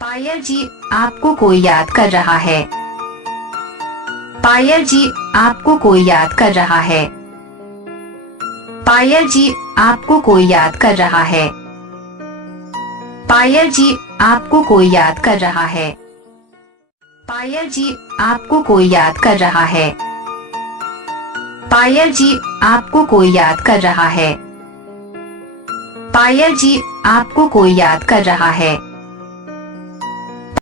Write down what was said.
पायल जी, आपको कोई याद कर रहा है। पायल जी, आपको कोई याद कर रहा है। पायल जी, आपको कोई याद कर रहा है। पायल जी, आपको कोई याद कर रहा है। पायल जी, आपको कोई याद कर रहा है। पायल जी, आपको कोई याद कर रहा है। पायल जी, आपको कोई याद कर रहा है।